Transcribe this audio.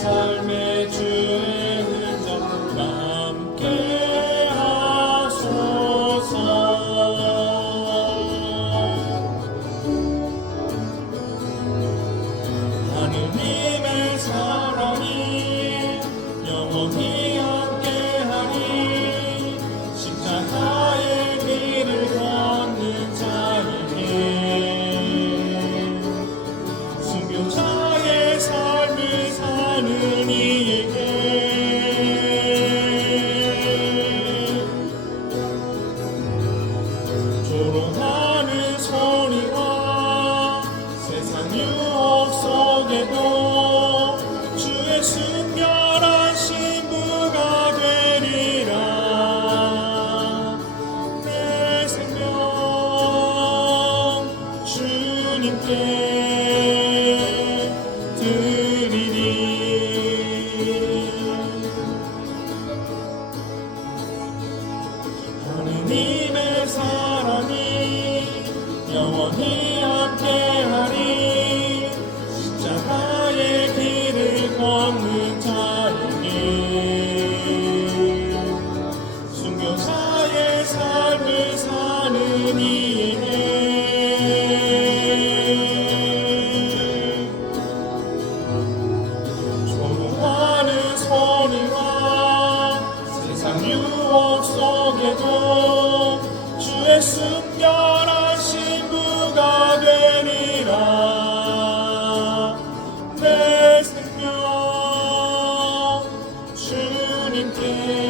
salme. 주께 드리니. 하느님의 사랑이 영원히 속에도 주의 순결하신 부가 되리라. 내 생명 주님께